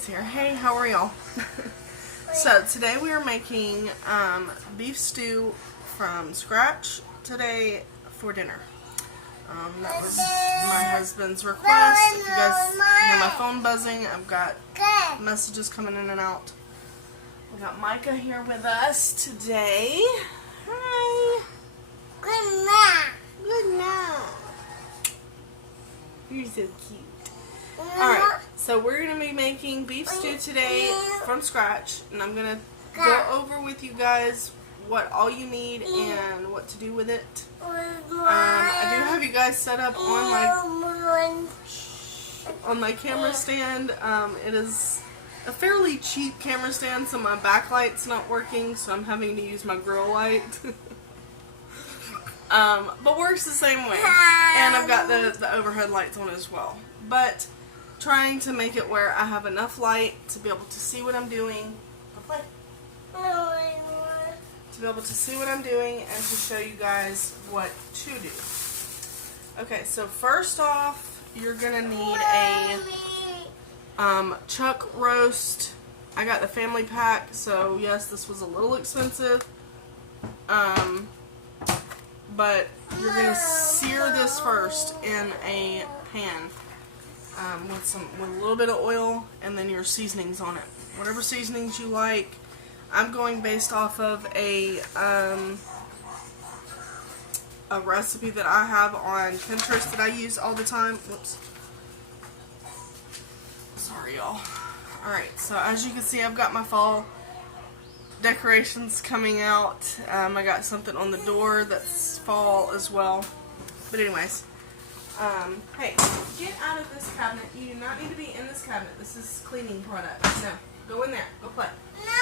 May's here. Hey, how are y'all? So today we are making beef stew from scratch today for dinner. That was my husband's request. If you guys hear my phone buzzing, I've got messages coming in and out. We got Micah here with us today. Hi. Good night. Good night. You're so cute. Alright, so we're going to be making beef stew today from scratch, and I'm going to go over with you guys what all you need and what to do with it. I do have you guys set up on my camera stand. It is a fairly cheap camera stand, so my backlight's not working, so I'm having to use my grill light. But works the same way. And I've got the overhead lights on as well. But trying to make it where I have enough light to be able to see what I'm doing. To be able to see what I'm doing and to show you guys what to do. Okay, so first off, you're gonna need a chuck roast. I got the family pack, so yes, this was a little expensive. But you're gonna sear this first in a pan with a little bit of oil, and then your seasonings on it. Whatever seasonings you like. I'm going based off of a recipe that I have on Pinterest that I use all the time. Whoops. Sorry, y'all. Alright, so as you can see, I've got my fall decorations coming out. I got something on the door that's fall as well. But anyways, hey, get out of this cabinet. You do not need to be in this cabinet. This is cleaning products. No, go in there. Go play. No.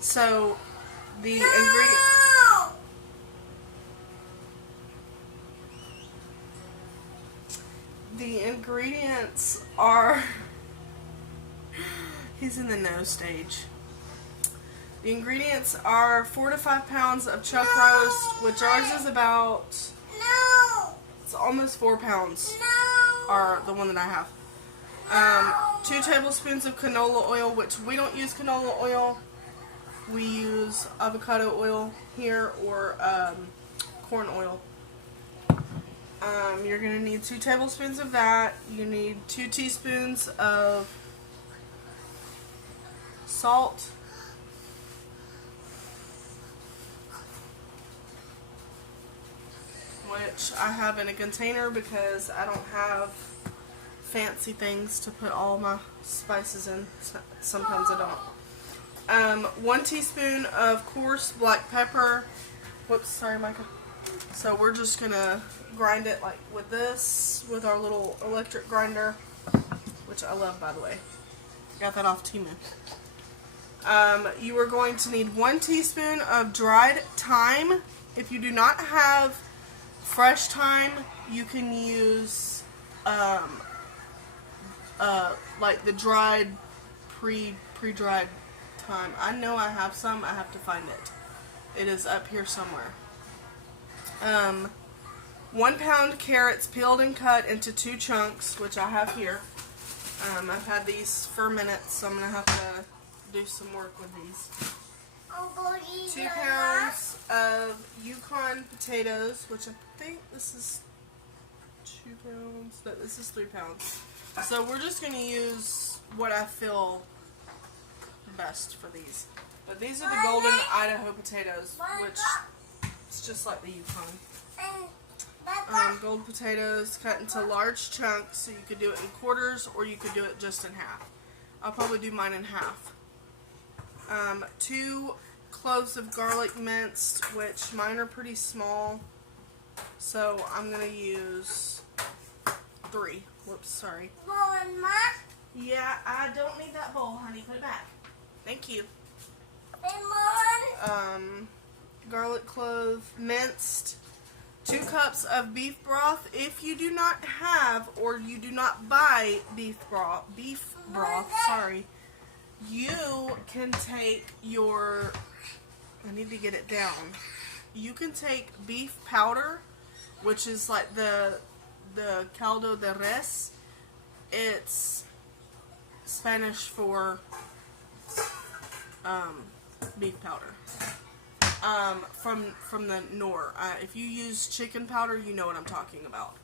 So the ingredients are. He's in the no stage. The ingredients are 4 to 5 pounds of chuck roast, which ours is about. It's almost 4 pounds. Are the one that I have. 2 tablespoons of canola oil, which we don't use canola oil. We use avocado oil here, or corn oil. You're going to need 2 tablespoons of that. You need 2 teaspoons of salt. Which I have in a container because I don't have fancy things to put all my spices in. Sometimes I don't. 1 teaspoon of coarse black pepper. Whoops, sorry, Micah. So we're just gonna grind it like with this, with our little electric grinder, which I love, by the way. Got that off Temu. You are going to need 1 teaspoon of dried thyme. If you do not have fresh thyme, you can use like the dried, pre-dried thyme. I know I have some. I have to find it. It is up here somewhere. 1 pound carrots peeled and cut into 2 chunks, which I have here. I've had these for minutes, so I'm gonna have to do some work with these. 2 pounds of Yukon potatoes, which I think this is 2 pounds. No, this is 3 pounds. So we're just going to use what I feel best for these. But these are the golden Idaho potatoes, which is just like the Yukon. Gold potatoes cut into large chunks, so you could do it in quarters or you could do it just in half. I'll probably do mine in half. 2 cloves of garlic minced, which mine are pretty small, so I'm going to use 3. Whoops, sorry. Yeah, I don't need that bowl, honey. Put it back. Thank you. Garlic clove minced. 2 cups of beef broth. If you do not have, or you do not buy beef broth, sorry, you can take your, I need to get it down. You can take beef powder, which is like the caldo de res. It's Spanish for beef powder. From the Nor. If you use chicken powder, you know what I'm talking about.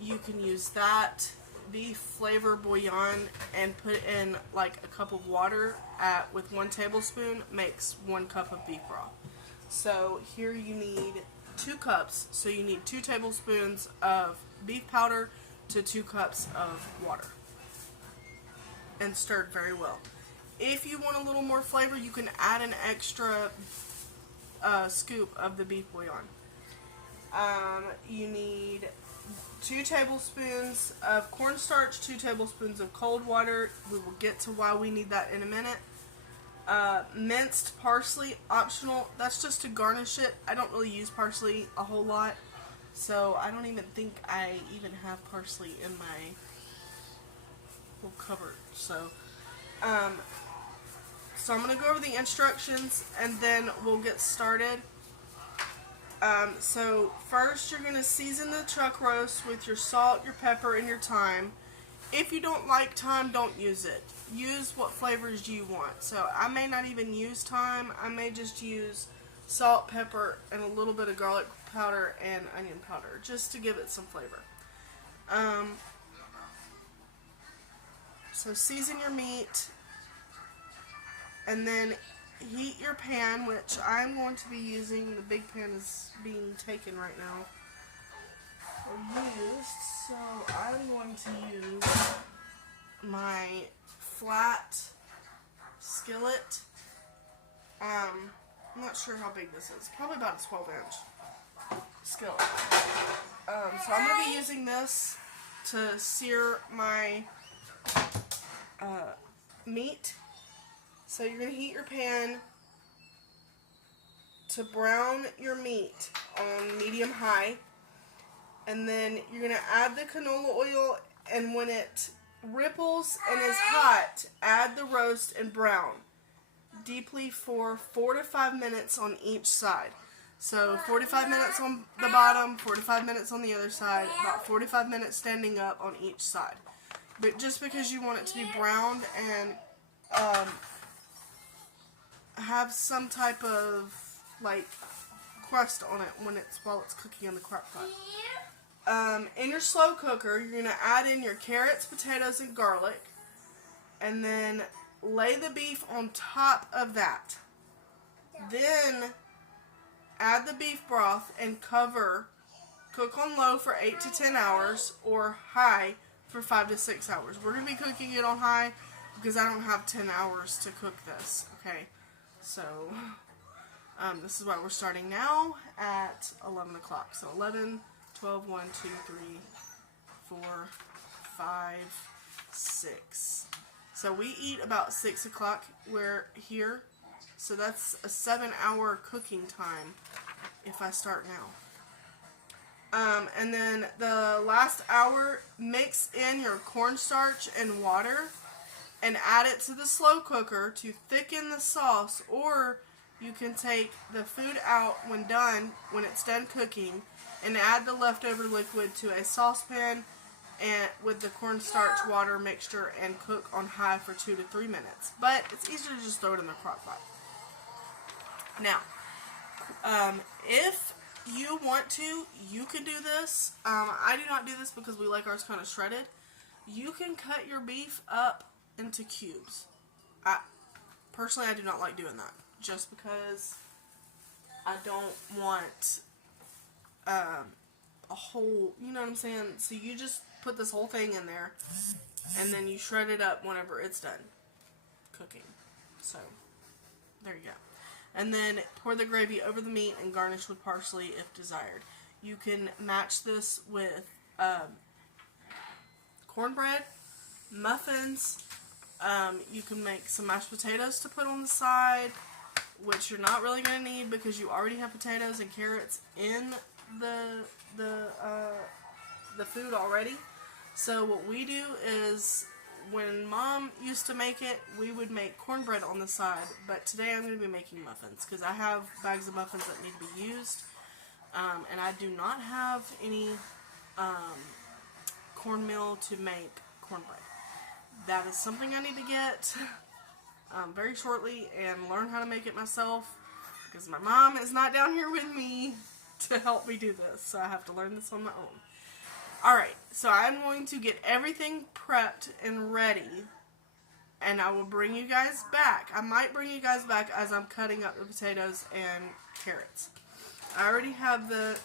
You can use that beef flavor bouillon and put in like a cup of water with 1 tablespoon makes 1 cup of beef broth. So here you need 2 cups. So you need 2 tablespoons of beef powder to 2 cups of water. And stirred very well. If you want a little more flavor, you can add an extra scoop of the beef bouillon. You need 2 tablespoons of cornstarch, 2 tablespoons of cold water. We will get to why we need that in a minute. Minced parsley, optional. That's just to garnish it. I don't really use parsley a whole lot, so I don't even think I even have parsley in my little cupboard. So I'm going to go over the instructions and then we'll get started. So first you're going to season the chuck roast with your salt, your pepper, and your thyme. If you don't like thyme, don't use it. Use what flavors you want. So I may not even use thyme. I may just use salt, pepper, and a little bit of garlic powder and onion powder just to give it some flavor. So season your meat and then heat your pan, which I'm going to be using. The big pan is being taken right now or used, so I'm going to use my flat skillet. I'm not sure how big this is. Probably about a 12-inch skillet. So I'm going to be using this to sear my meat. So you're going to heat your pan to brown your meat on medium-high. And then you're going to add the canola oil, and when it ripples and is hot, add the roast and brown deeply for 4 to 5 minutes on each side. So 45 minutes on the bottom, 45 minutes on the other side, about 45 minutes standing up on each side. But just because you want it to be browned and have some type of like crust on it while it's cooking in the crock pot. In your slow cooker, you're going to add in your carrots, potatoes, and garlic, and then lay the beef on top of that. Then add the beef broth and cook on low for 8 to 10 hours or high for 5 to 6 hours. We're going to be cooking it on high because I don't have 10 hours to cook this, okay? So, this is why we're starting now at 11 o'clock. So 11, 12, 1, 2, 3, 4, 5, 6. So we eat about 6 o'clock. We're here. So that's a 7-hour cooking time if I start now. And then the last hour, mix in your cornstarch and water and add it to the slow cooker to thicken the sauce, or you can take the food out when it's done cooking, and add the leftover liquid to a saucepan and with the cornstarch water mixture and cook on high for 2 to 3 minutes. But it's easier to just throw it in the crock pot. Now, if you want to, you can do this. I do not do this because we like ours kind of shredded. You can cut your beef up into cubes. Personally, I do not like doing that, just because I don't want a whole, you know what I'm saying? So you just put this whole thing in there, and then you shred it up whenever it's done cooking. So, there you go. And then pour the gravy over the meat and garnish with parsley if desired. You can match this with cornbread, muffins. You can make some mashed potatoes to put on the side, which you're not really going to need because you already have potatoes and carrots in the food already. So what we do is, when Mom used to make it, we would make cornbread on the side, but today I'm going to be making muffins because I have bags of muffins that need to be used, and I do not have any cornmeal to make cornbread. that is something I need to get very shortly and learn how to make it myself, because my mom is not down here with me to help me do this, so I have to learn this on my own. Alright, so I'm going to get everything prepped and ready, and I will bring you guys back. I might bring you guys back as I'm cutting up the potatoes and carrots. I already have the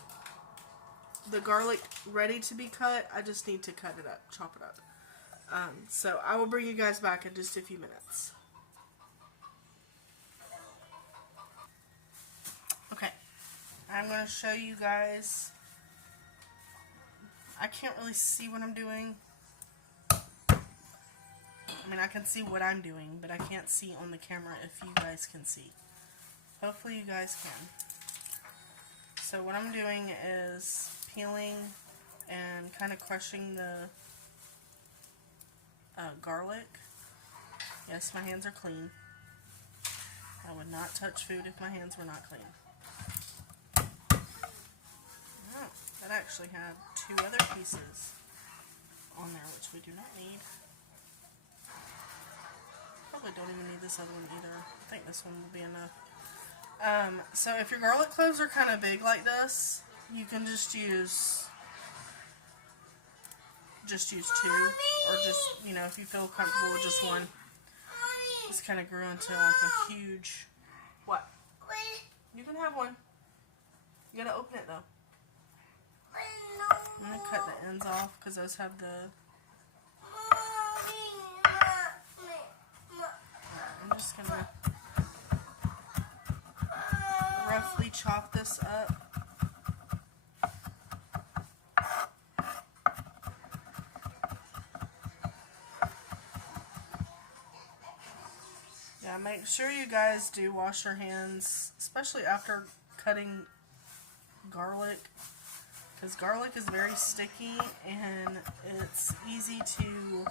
garlic ready to be cut. I just need to cut it up, chop it up. So I will bring you guys back in just a few minutes. Okay, I'm going to show you guys. I can't really see what I'm doing. I mean, I can see what I'm doing, but I can't see on the camera if you guys can see. Hopefully you guys can. So what I'm doing is peeling and kind of crushing the garlic. Yes, my hands are clean. I would not touch food if my hands were not clean. Oh, that actually had 2 other pieces on there, which we do not need. Probably don't even need this other one either. I think this one will be enough. So if your garlic cloves are kind of big like this, you can just use 2, or just, you know, if you feel comfortable with just one. This kind of grew into like a huge... What? You can have one. You gotta open it though. I'm gonna cut the ends off because those have the... I'm just gonna roughly chop this up. Yeah, make sure you guys do wash your hands, especially after cutting garlic, because garlic is very sticky and it's easy to,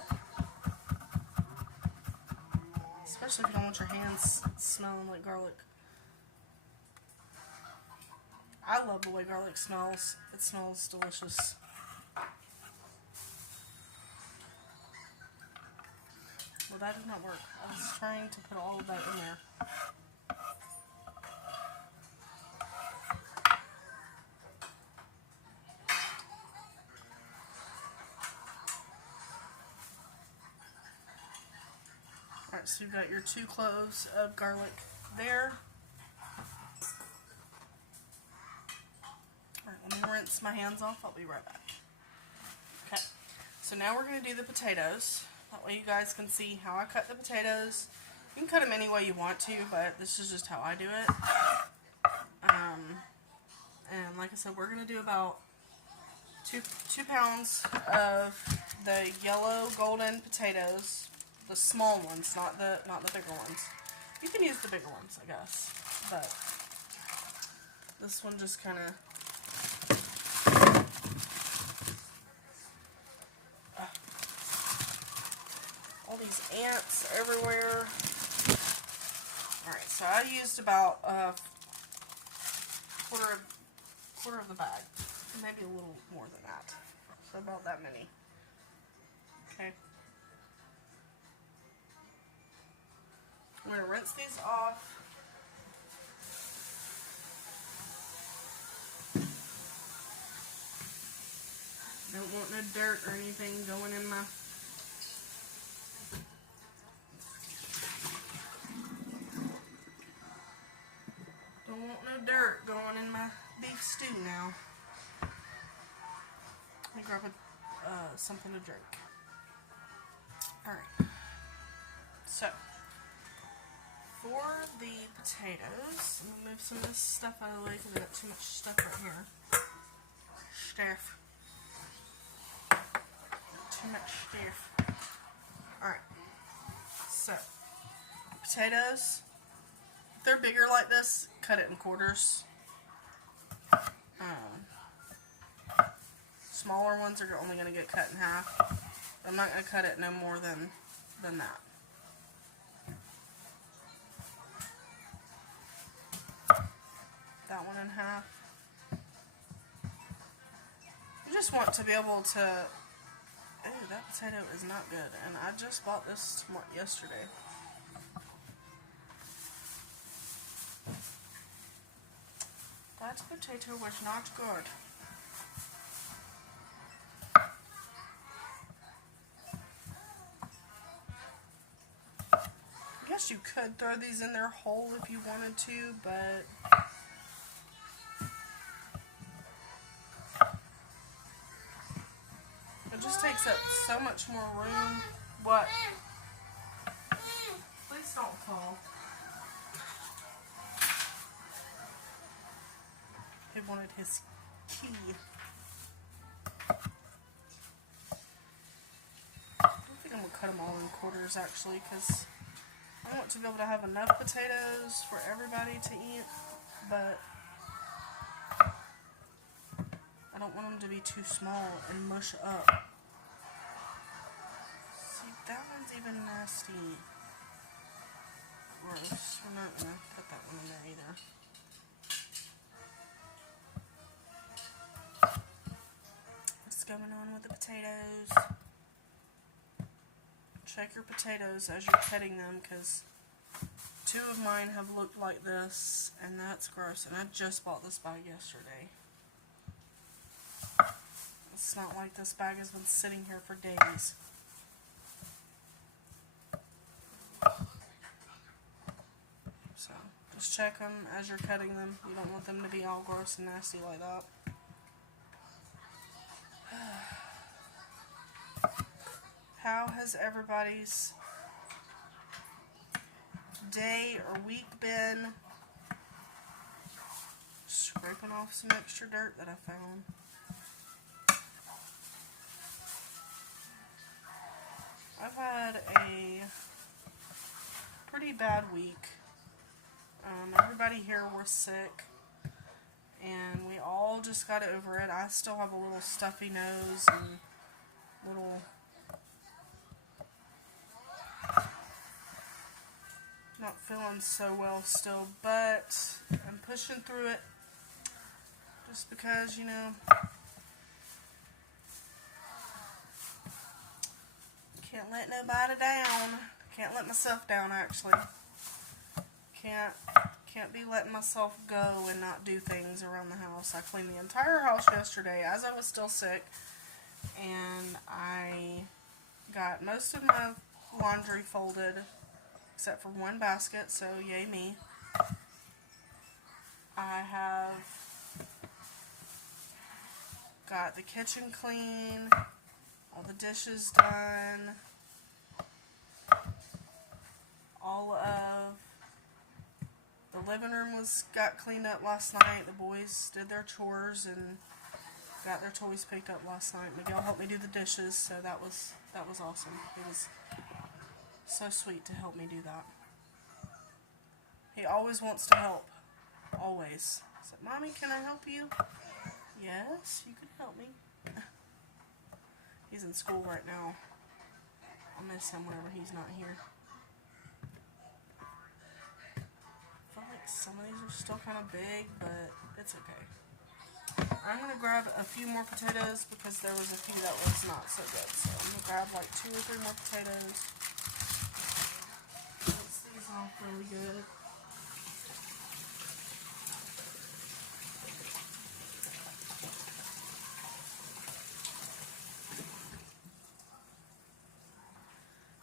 especially if you don't want your hands smelling like garlic. I love the way garlic smells. It smells delicious. Well, that did not work. I was trying to put all of that in there. Alright, so you've got your 2 cloves of garlic there. Alright, let me rinse my hands off. I'll be right back. Okay, so now we're going to do the potatoes. That way you guys can see how I cut the potatoes. You can cut them any way you want to, but this is just how I do it. And like I said, we're going to do about 2 pounds of the yellow golden potatoes. The small ones, not the bigger ones. You can use the bigger ones, I guess. But this one just kind of... all these ants everywhere. Alright, so I used about a quarter of the bag. Maybe a little more than that. So about that many. Okay. I'm going to rinse these off. Don't want no dirt or anything going in my... Don't want no dirt going in my beef stew now. Let me grab something to drink. Alright. So, for the potatoes, I'm going to move some of this stuff out of the way because I got too much stuff right here. Stuff. Too much stuff. Alright. So, potatoes. If they're bigger like this, cut it in quarters. Smaller ones are only going to get cut in half. I'm not going to cut it no more than that. That one in half. You just want to be able to... Ooh, Ooh, that potato is not good, and I just bought this yesterday. That potato was not good. I guess you could throw these in there whole if you wanted to, but it just takes up so much more room. What? Please don't fall. He wanted his key. I don't think I'm going to cut them all in quarters actually, because I want to be able to have enough potatoes for everybody to eat, but I don't want them to be too small and mush up. See, that one's even nasty. Gross. We're not going to put that one in there either. What's going on with the potatoes? Check your potatoes as you're cutting them, because 2 of mine have looked like this, and that's gross. And I just bought this bag yesterday. It's not like this bag has been sitting here for days. So, just check them as you're cutting them. You don't want them to be all gross and nasty like that. How has everybody's day or week been? Scraping off some extra dirt that I found. I've had a pretty bad week. Everybody here was sick, and we all just got over it. I still have a little stuffy nose and little not feeling so well still, but I'm pushing through it just because, you know, can't let nobody down. Can't let myself down, actually. Can't be letting myself go and not do things around the house. I cleaned the entire house yesterday as I was still sick, and I got most of my laundry folded except for one basket, so yay me. I have got the kitchen clean, all the dishes done, all of the living room got cleaned up last night. The boys did their chores and got their toys picked up last night. Miguel helped me do the dishes, so that was awesome. It was so sweet to help me do that. He always wants to help. Always. I said, Mommy, can I help you? Yes, you can help me. He's in school right now. I'll miss him whenever he's not here. I feel like some of these are still kind of big, but it's okay. I'm going to grab a few more potatoes because there was a few that was not so good. So I'm going to grab like 2 or 3 more potatoes. Rinse these off really good.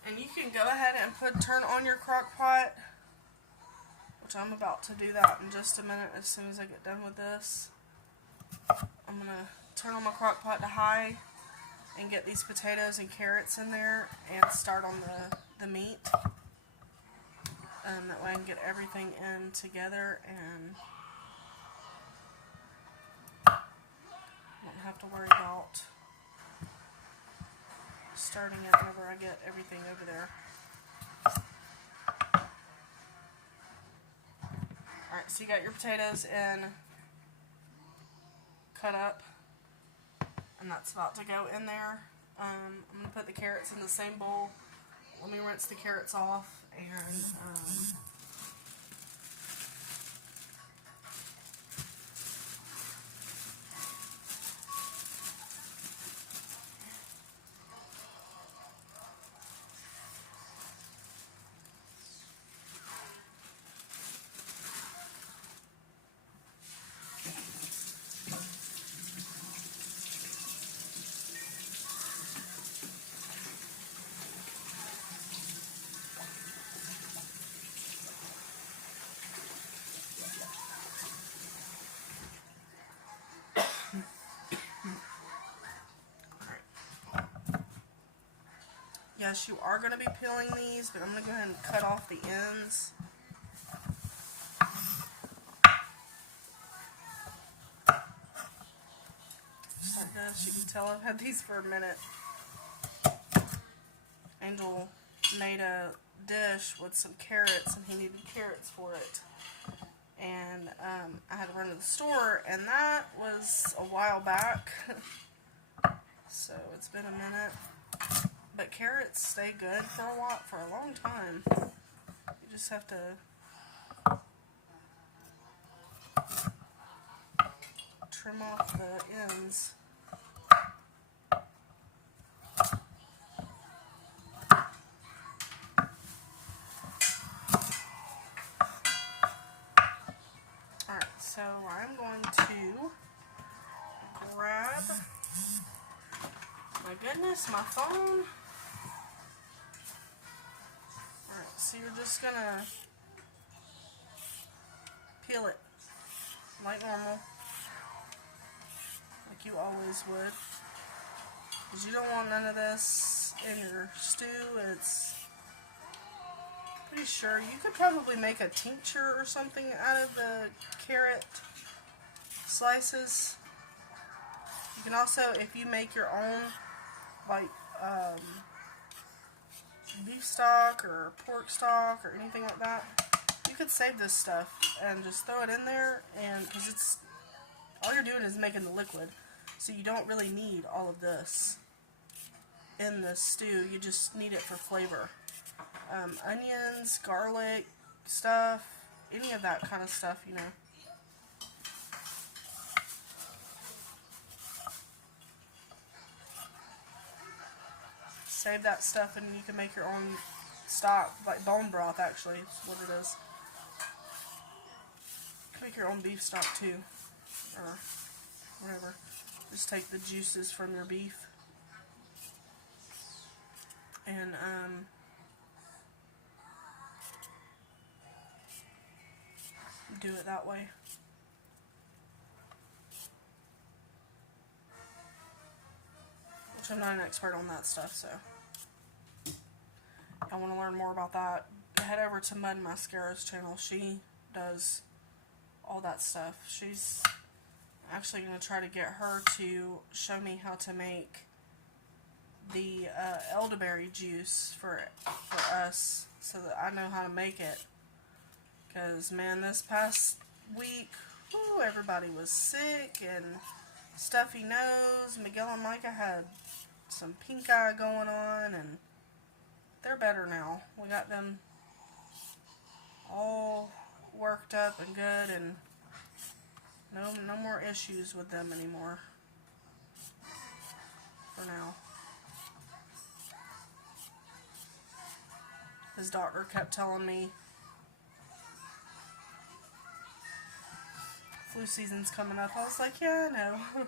And you can go ahead and turn on your crock pot, which I'm about to do that in just a minute as soon as I get done with this. I'm going to turn on my crock pot to high and get these potatoes and carrots in there and start on the meat. That way I can get everything in together and don't have to worry about starting it whenever I get everything over there. Alright, so you got your potatoes in cut up, and that's about to go in there. I'm going to put the carrots in the same bowl. Let me rinse the carrots off and yes, you are going to be peeling these, but I'm going to go ahead and cut off the ends. Just like this. You can tell I've had these for a minute. Angel made a dish with some carrots, and he needed carrots for it. And I had to run to the store, and that was a while back. So it's been a minute. But carrots stay good for a long time. You just have to trim off the ends. Alright, so I'm going to grab, my goodness, my phone. Alright, so you're just gonna peel it like normal, like you always would, because you don't want none of this in your stew. It's pretty sure you could probably make a tincture or something out of the carrot slices. You can also, if you make your own, like beef stock or pork stock or anything like that, you could save this stuff and just throw it in there, and because it's all you're doing is making the liquid, so you don't really need all of this in the stew. You just need it for flavor. Onions, garlic stuff, any of that kind of stuff, you know. Save that stuff and you can make your own stock, like bone broth actually, is what it is. You can make your own beef stock too, or whatever. Just take the juices from your beef and do it that way. Which I'm not an expert on that stuff, so if I want to learn more about that, head over to Mud Mascara's channel. She does all that stuff. She's actually going to try to get her to show me how to make the elderberry juice for us, so that I know how to make it. Because, man, this past week, whew, everybody was sick and stuffy nose. Miguel and Micah had some pink eye going on, and they're better now. We got them all worked up and good, and no more issues with them anymore for now. His doctor kept telling me flu season's coming up. I was like, yeah, I know. I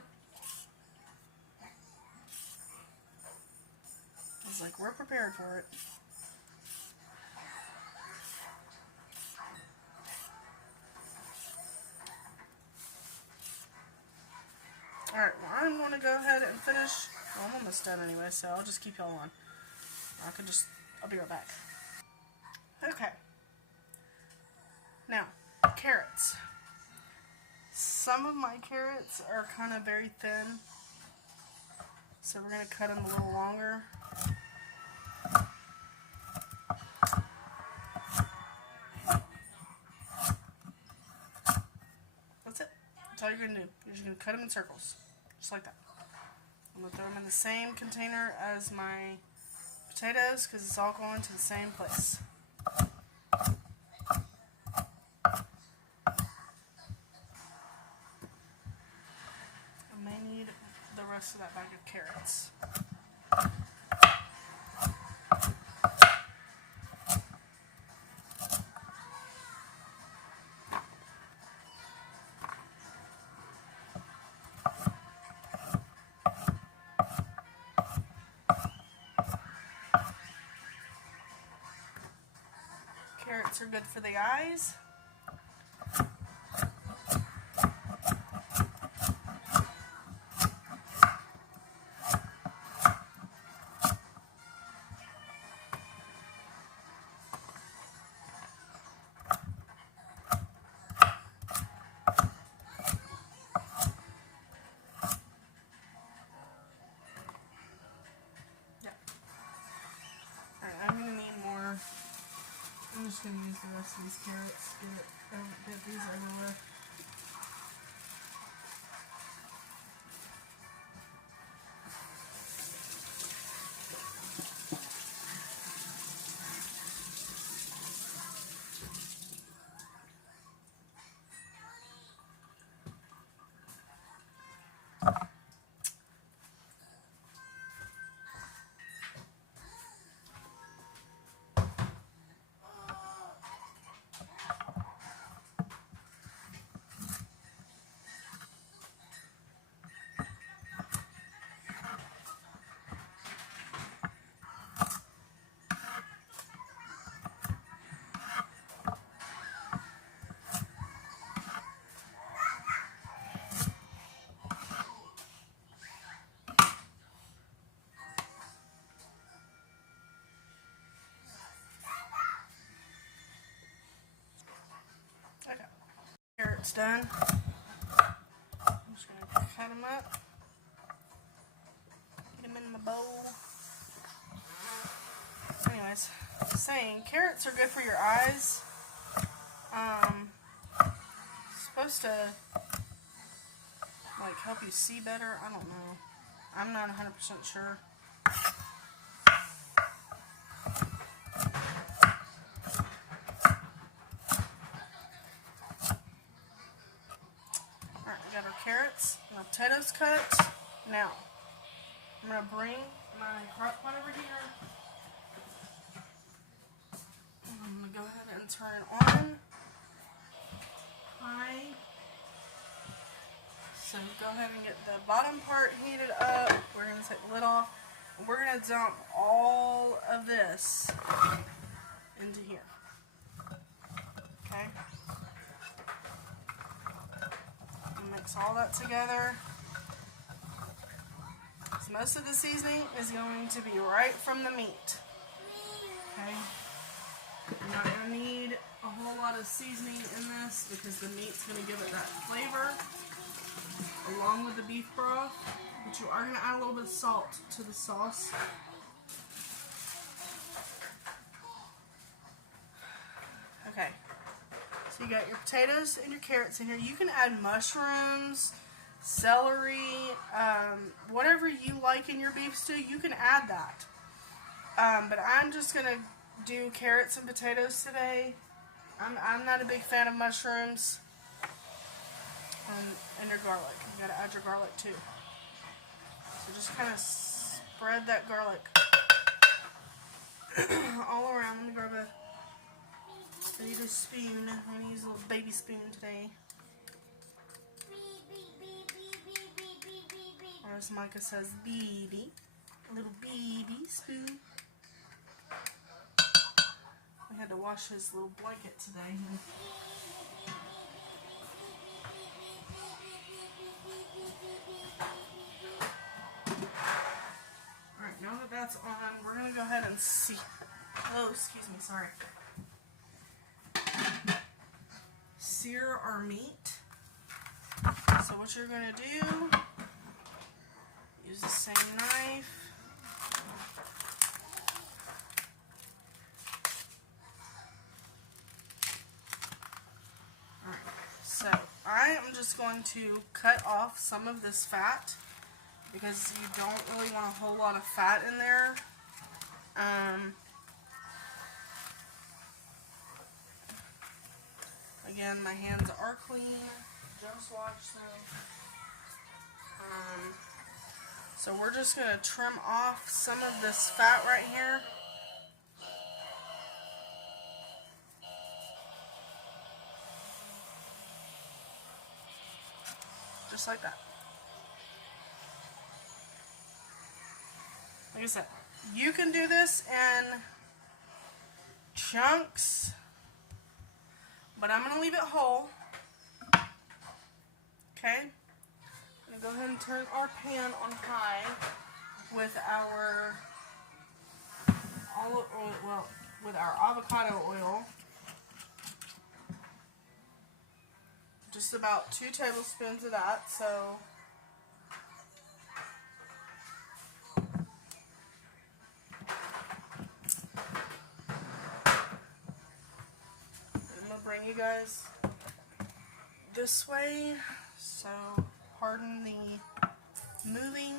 was like, we're prepared for it. Alright, well, I'm going to go ahead and finish. Well, I'm almost done anyway, so I'll just keep y'all on. I'll be right back. Okay. Now, carrots. Some of my carrots are kind of very thin, so we're going to cut them a little longer. That's it. That's all you're going to do. You're just going to cut them in circles, just like that. I'm going to throw them in the same container as my potatoes, because it's all going to the same place. I may need the rest of that bag of carrots. Carrots are good for the eyes. most of these carrots. Get these over with. Okay, carrots done. I'm just gonna cut them up, get them in the bowl. Anyways, saying carrots are good for your eyes. Supposed to like help you see better. I don't know. I'm not 100% sure. Alright, we got our carrots and our potatoes cut. Now, I'm going to bring my crock pot over here. I'm going to go ahead and turn it on high. So go ahead and get the bottom part heated up. We're going to take the lid off. And we're going to dump all of this into here. Okay? Mix all that together. So most of the seasoning is going to be right from the meat. Okay? You're not going to need a whole lot of seasoning in this because the meat's going to give it that flavor along with the beef broth. But you are going to add a little bit of salt to the sauce. Okay. So you got your potatoes and your carrots in here. You can add mushrooms, celery, whatever you like in your beef stew, you can add that. But I'm just going to do carrots and potatoes today. I'm not a big fan of mushrooms. And your garlic. You got to add your garlic too. So just kind of spread that garlic all around. Let me grab a spoon. I'm going to use a little baby spoon today. Or as Micah says, baby. A little baby spoon. We had to wash his little blanket today. Alright, now that that's on, we're going to go ahead and see. Oh, excuse me, sorry. Sear our meat. So what you're going to do, use the same knife. Alright, so I am just going to cut off some of this fat because you don't really want a whole lot of fat in there. Again, my hands are clean, just washed them. So we're just going to trim off some of this fat right here. Just like that. Like I said, you can do this in chunks, but I'm going to leave it whole. Okay? I'm going to go ahead and turn our pan on high with our olive oil, well, with our avocado oil. Just about 2 tablespoons of that, so guys this way, so pardon the moving.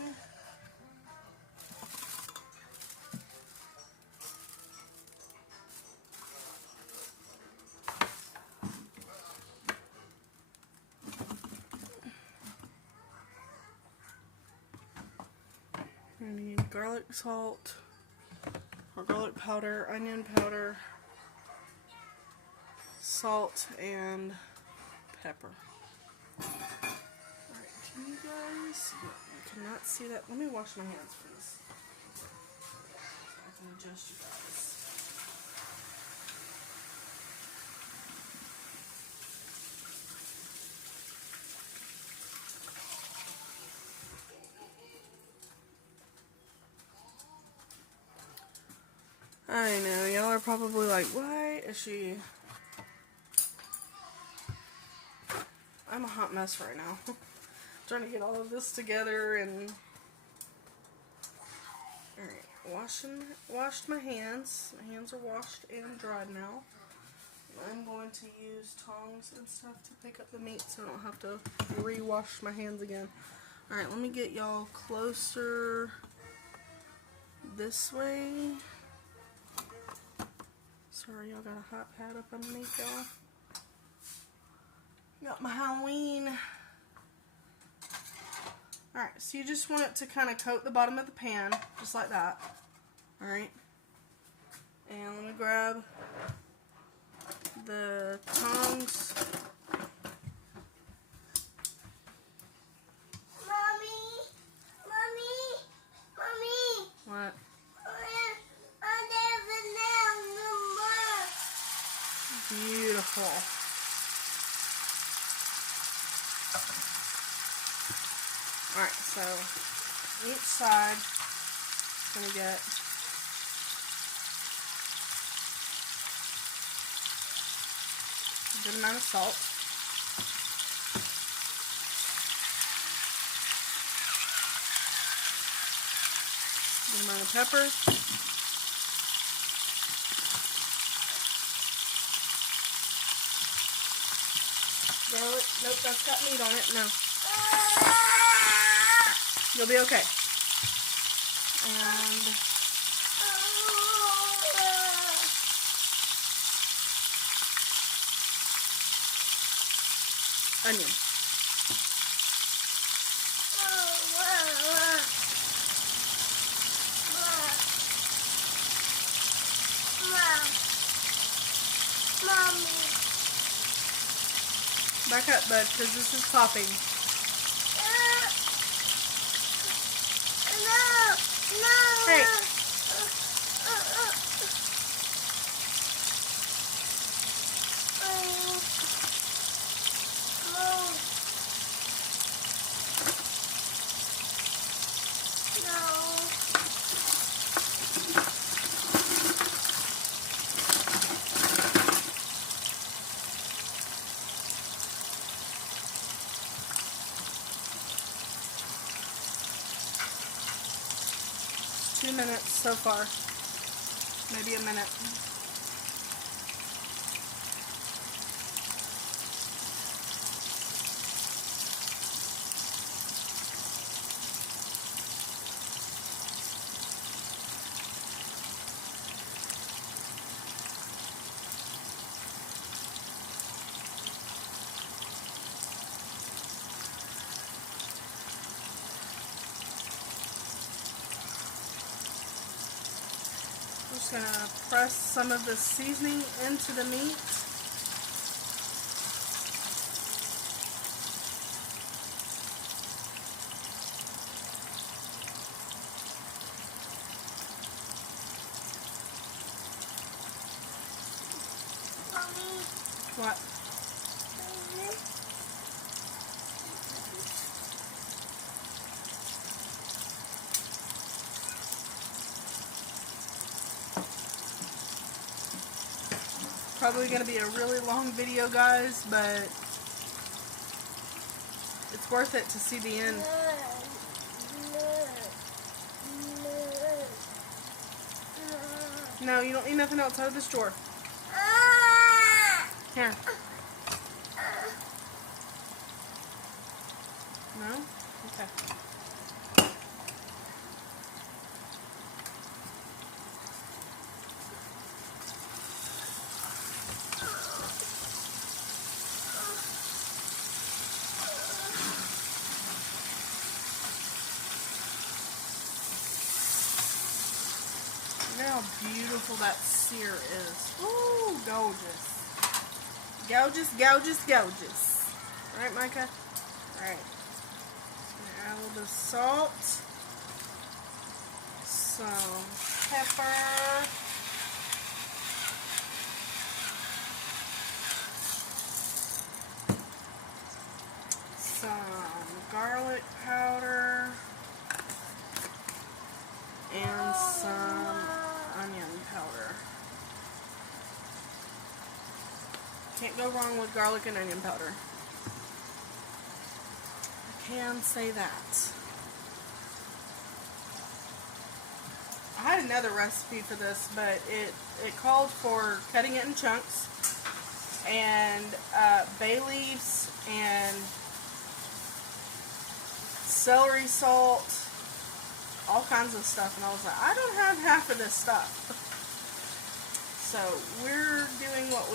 I need garlic salt, or garlic powder, onion powder, salt, and pepper. Alright, can you guys, you cannot see that. Let me wash my hands, please. I can adjust you guys. I know, y'all are probably like, why is she... I'm a hot mess right now. Trying to get all of this together and... Alright, washed my hands. My hands are washed and dried now. I'm going to use tongs and stuff to pick up the meat so I don't have to re-wash my hands again. Alright, let me get y'all closer this way. Sorry, y'all got a hot pad up underneath y'all. Got my Halloween. Alright, so you just want it to kind of coat the bottom of the pan, just like that. Alright. And let me grab the tongs. Mommy. What? Beautiful. Alright, so each side is going to get a good amount of salt. Good amount of pepper. Garlic. Nope, that's got meat on it. No. You'll be okay. And onion. Mommy. Back up, bud, because this is popping. No. Hey. It's 2 minutes so far. Maybe a minute. I'm just going to press some of the seasoning into the meat. What? Probably going to be a really long video, guys, but it's worth it to see the end. No, you don't need nothing else out of this drawer. Here. No? Okay. Look how beautiful that sear is. Ooh, gorgeous. Gorgeous, gorgeous, gorgeous. Alright, Micah? Alright. Add a little bit of salt. Some pepper. Some garlic powder. And some onion powder. Can't go wrong with garlic and onion powder. I can say that. I had another recipe for this, but it called for cutting it in chunks and bay leaves and celery salt, all kinds of stuff, and I was like, I don't have half of this stuff. So we're doing what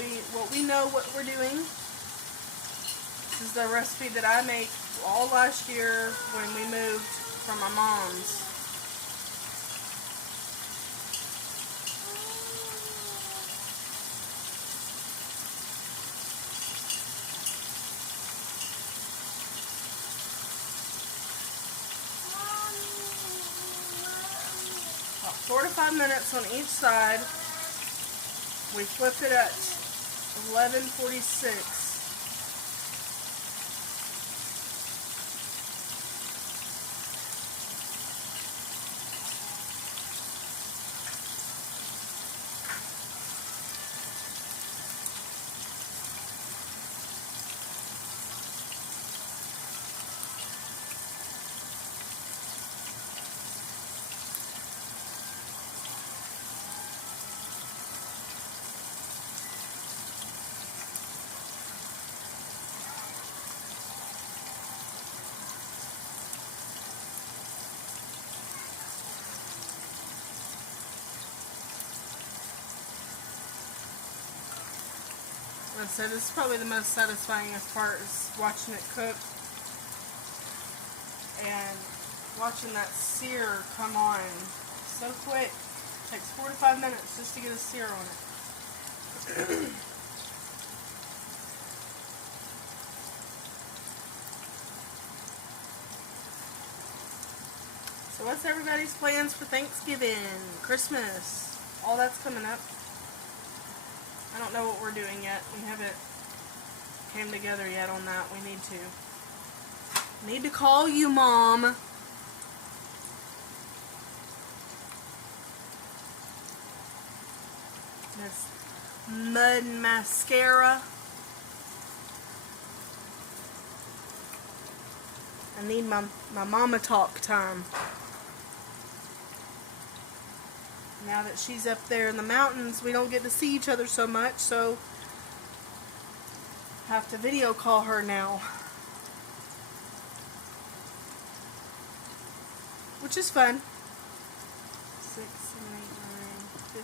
we know what we're doing. This is the recipe that I made all last year when we moved from my mom's. About 4 to 5 minutes on each side. We flipped it at 11:46. Like I said, this is probably the most satisfying part is watching it cook and watching that sear come on so quick. It takes 4 to 5 minutes just to get a sear on it. So what's everybody's plans for Thanksgiving, Christmas? All that's coming up. I don't know what we're doing yet. We haven't came together yet on that. We need to. Need to call you, Mom. This mud mascara. I need my mama talk time. Now that she's up there in the mountains, we don't get to see each other so much, so have to video call her now. Which is fun. 6, 7, 8, 9,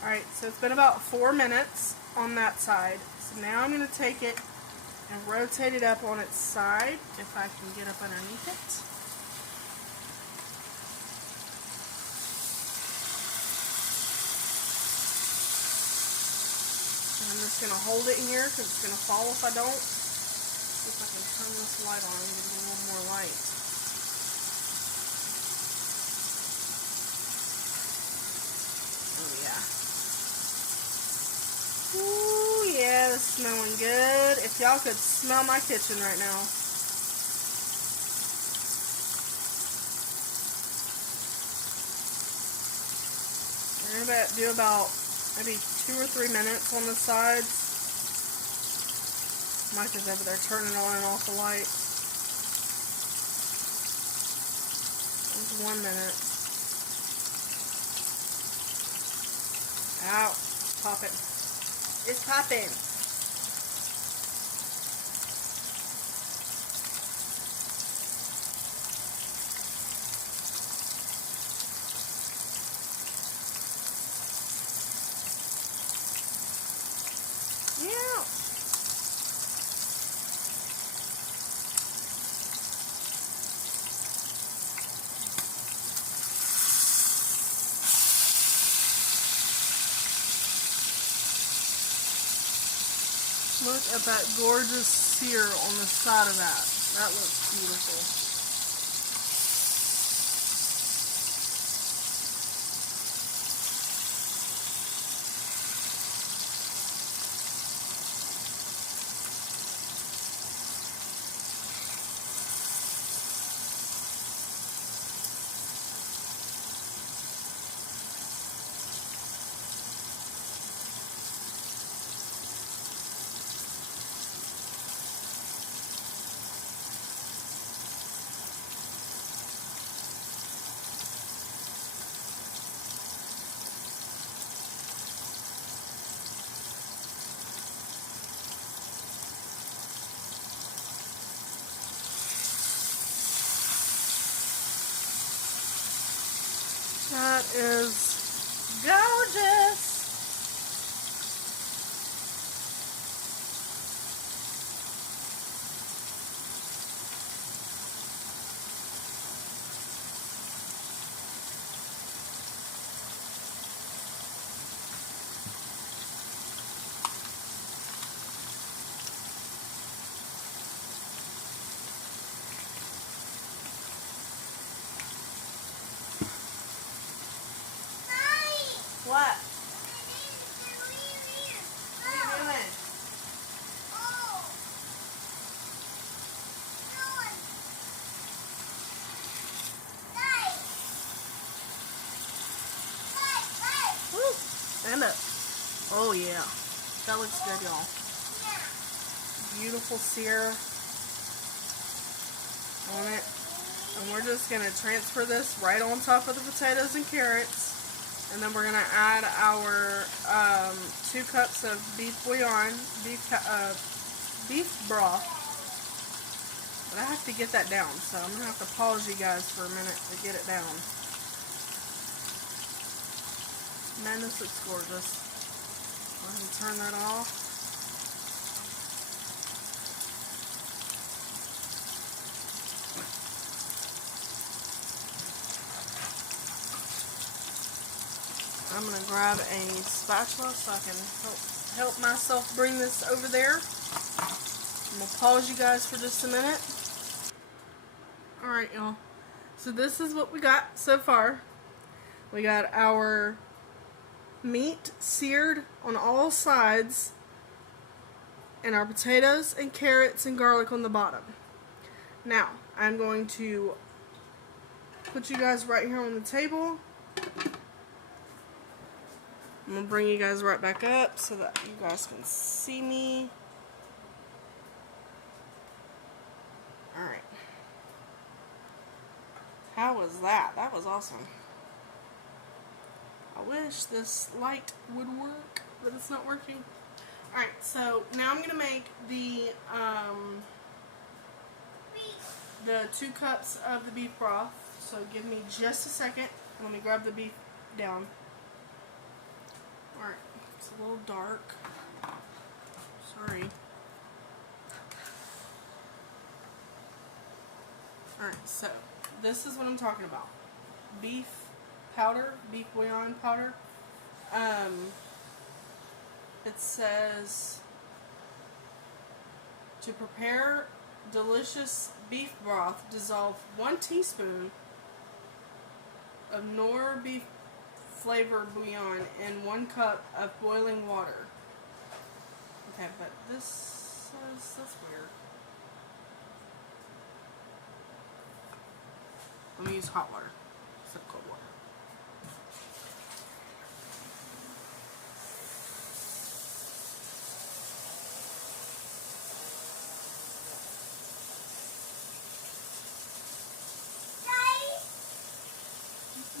50. Alright, so it's been about 4 minutes on that side. So now I'm going to take it and rotate it up on its side, if I can get up underneath it. I'm just going to hold it in here because it's going to fall if I don't. See if I can turn this light on and get a little more light. Oh yeah. Ooh yeah, it's smelling good. If y'all could smell my kitchen right now. We're going to do about maybe 2 or 3 minutes on the sides. Micah's over there turning on and off the light. It's 1 minute. Ow. It's popping. It's popping. Look at that gorgeous sear on the side of that. That looks beautiful. That is gorgeous. What? What are you doing? Woo! Stand up. Oh yeah. That looks good, y'all. Beautiful sear on it. And we're just going to transfer this right on top of the potatoes and carrots. And then we're going to add our 2 cups of beef bouillon, beef broth. But I have to get that down, so I'm going to have to pause you guys for a minute to get it down. Man, this looks gorgeous. Go ahead and turn that off. I'm going to grab a spatula so I can help myself bring this over there. I'm going to pause you guys for just a minute. Alright, y'all. So this is what we got so far. We got our meat seared on all sides and our potatoes and carrots and garlic on the bottom. Now, I'm going to put you guys right here on the table. I'm going to bring you guys right back up so that you guys can see me. Alright. How was that? That was awesome. I wish this light would work, but it's not working. Alright, so now I'm going to make the 2 cups of the beef broth. So give me just a second. Let me grab the beef down. Alright, it's a little dark. Sorry. Alright, so this is what I'm talking about. Beef powder, beef bouillon powder. It says to prepare delicious beef broth, dissolve 1 teaspoon of Nor beef flavor bouillon in 1 cup of boiling water. Okay, but this says that's weird. Let me use hot water instead of cold water.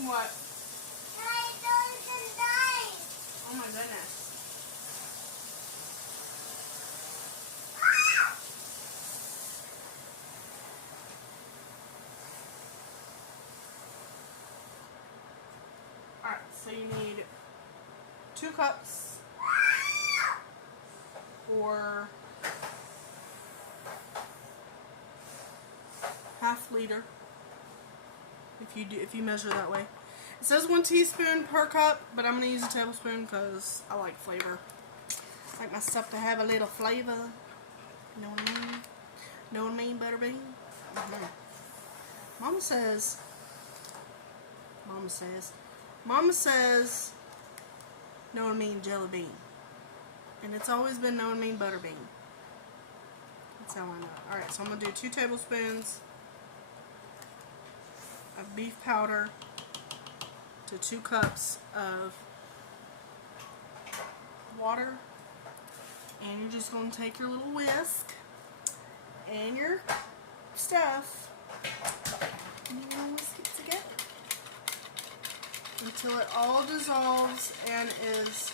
What? Oh my goodness. Alright, so you need 2 cups or ½ liter if you measure that way. It says 1 teaspoon per cup, but I'm going to use a tablespoon because I like flavor. Like my stuff to have a little flavor. Know what I mean? Know what I mean, Butterbean? Mama says, know what I mean, Jelly Bean. And it's always been know what I mean, Butterbean. That's how I know it. Alright, so I'm going to do 2 tablespoons of beef powder to 2 cups of water. And you're just going to take your little whisk and your stuff and you're going to whisk it together until it all dissolves and is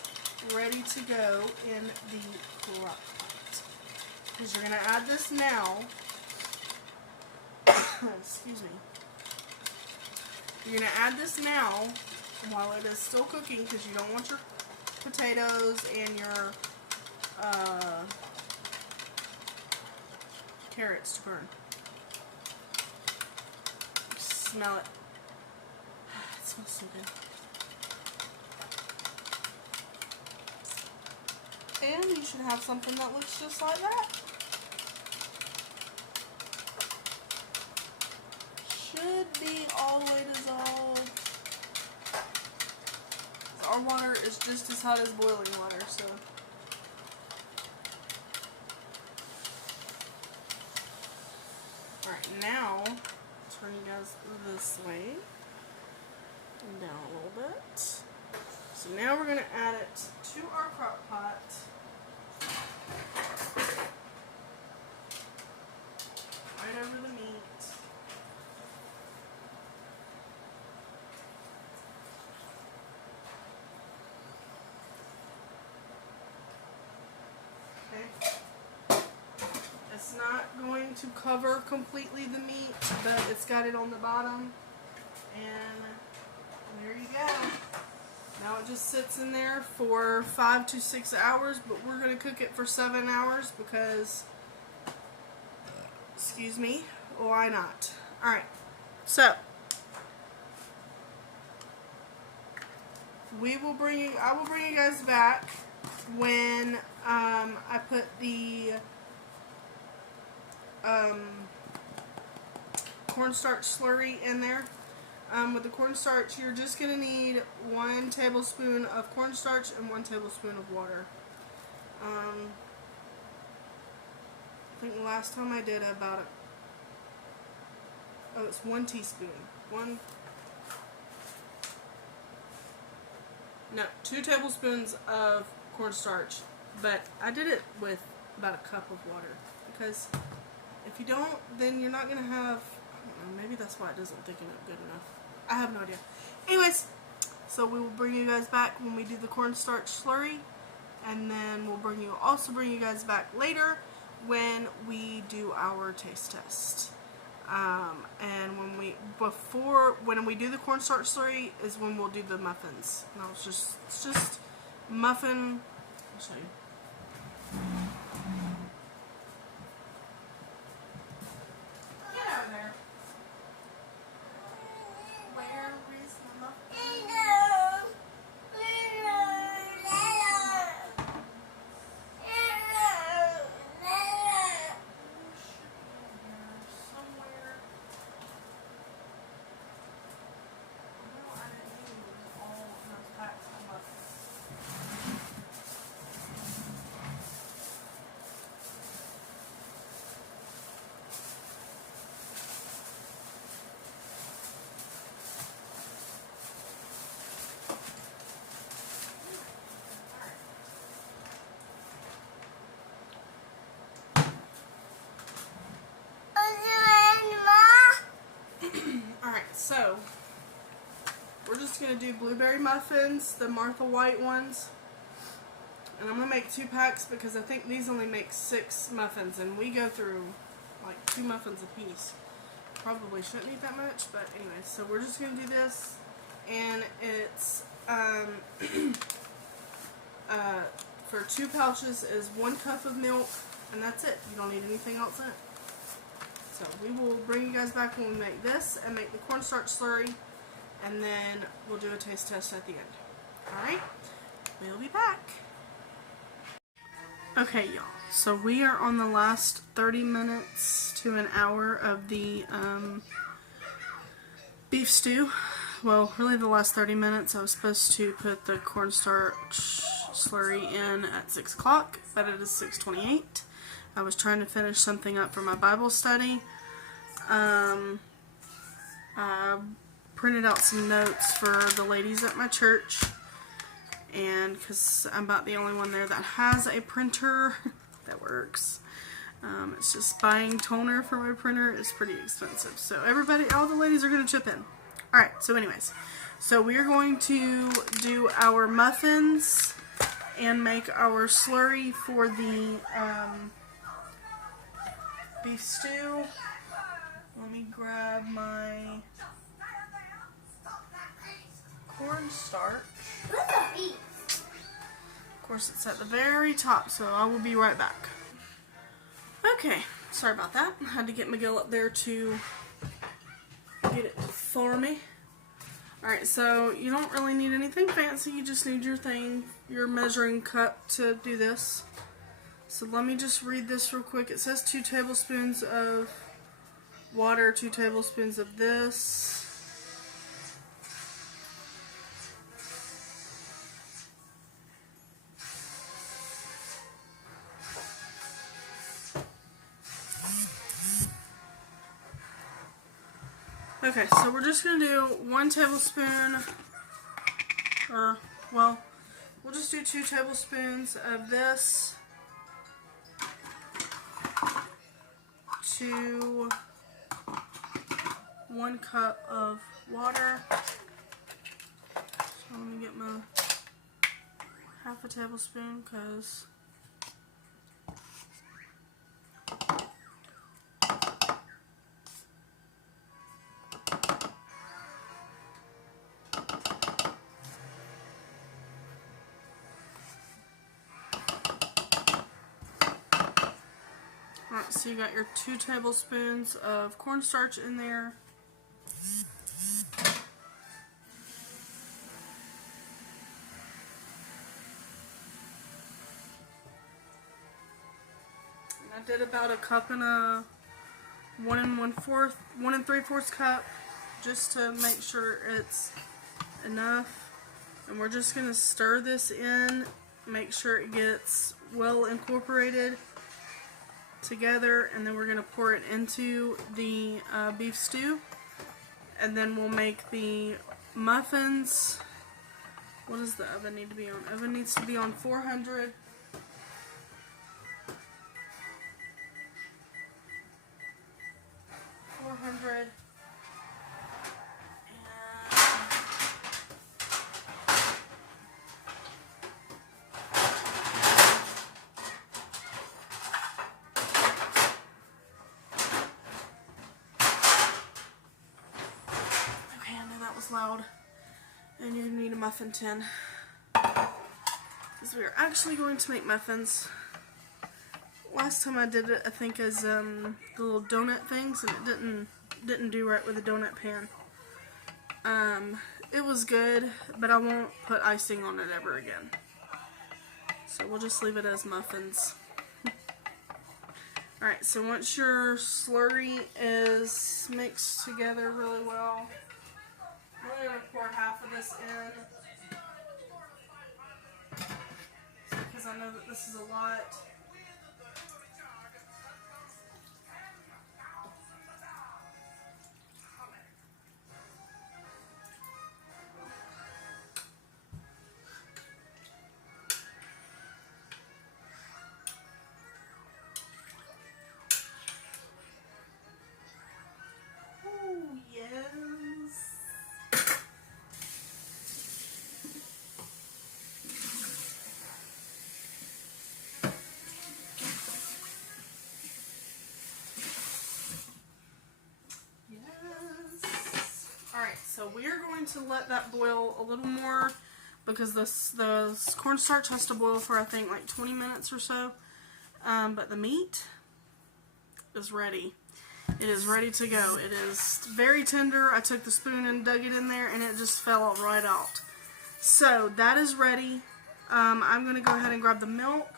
ready to go in the crock pot. Because you're going to add this now. Excuse me. You're going to add this now while it is still cooking because you don't want your potatoes and your carrots to burn. Smell it. It smells so good. And you should have something that looks just like that. Should be all the way dissolved. Our water is just as hot as boiling water, so. Alright, now turn you guys this way and down a little bit. So now we're going to add it to our crock pot. Right over the meat. Okay. It's not going to cover completely the meat, but it's got it on the bottom. And there you go. Now it just sits in there for 5 to 6 hours, but we're going to cook it for 7 hours because, excuse me, why not? Alright, so I will bring you guys back when I put the cornstarch slurry in there. With the cornstarch, you're just going to need 1 tablespoon of cornstarch and 1 tablespoon of water. I think the last time I did about it's 1 teaspoon. 2 tablespoons of cornstarch, but I did it with about a cup of water because if you don't, then you're not going to have, I don't know, maybe that's why it doesn't thicken up good enough. I have no idea. Anyways, so we will bring you guys back when we do the cornstarch slurry, and then we'll also bring you guys back later when we do our taste test. And when we do the cornstarch slurry is when we'll do the muffins. Now it's just muffin. I'll show you. Get out of there. Where is the muffin? So, we're just going to do blueberry muffins, the Martha White ones. And I'm going to make 2 packs because I think these only make 6 muffins. And we go through like 2 muffins a piece. Probably shouldn't eat that much, but anyway. So we're just going to do this. And it's, for 2 pouches is 1 cup of milk. And that's it. You don't need anything else in it. So we will bring you guys back when we make this and make the cornstarch slurry, and then we'll do a taste test at the end. Alright? We'll be back. Okay, y'all. So we are on the last 30 minutes to an hour of the beef stew. Well, really the last 30 minutes. I was supposed to put the cornstarch slurry in at 6 o'clock, but it is 6:28. I was trying to finish something up for my Bible study. I printed out some notes for the ladies at my church, and because I'm about the only one there that has a printer that works. It's just buying toner for my printer is pretty expensive. So everybody, all the ladies are going to chip in. Alright, so anyways. So we are going to do our muffins and make our slurry for the beef stew. Let me grab my cornstarch. What's the beef? Of course, it's at the very top, so I will be right back. Okay, sorry about that. I had to get Miguel up there to get it for me. Alright, so you don't really need anything fancy. You just need your measuring cup to do this. So let me just read this real quick. It says 2 tablespoons of water, 2 tablespoons of this. Okay, so we're just going to do 1 tablespoon, or, well, we'll just do 2 tablespoons of this to 1 cup of water. So let me get my half a tablespoon, because alright, so you got your 2 tablespoons of cornstarch in there. And I did about a cup and a 1 3/4 cup, just to make sure it's enough. And we're just going to stir this in, make sure it gets well incorporated together, and then we're going to pour it into the beef stew, and then we'll make the muffins. What does the oven need to be on? Oven needs to be on 400. Loud, and you need a muffin tin, because we are actually going to make muffins. Last time I did it, I think, as the little donut things, and it didn't do right with the donut pan. It was good, but I won't put icing on it ever again. So we'll just leave it as muffins. Alright, so once your slurry is mixed together really well, I'm only going to pour half of this in, because I know that this is a lot. Oh, yes. So we are going to let that boil a little more, because the cornstarch has to boil for, I think, like 20 minutes or so. But the meat is ready. It is ready to go. It is very tender. I took the spoon and dug it in there, and it just fell right out. So that is ready. I'm going to go ahead and grab the milk.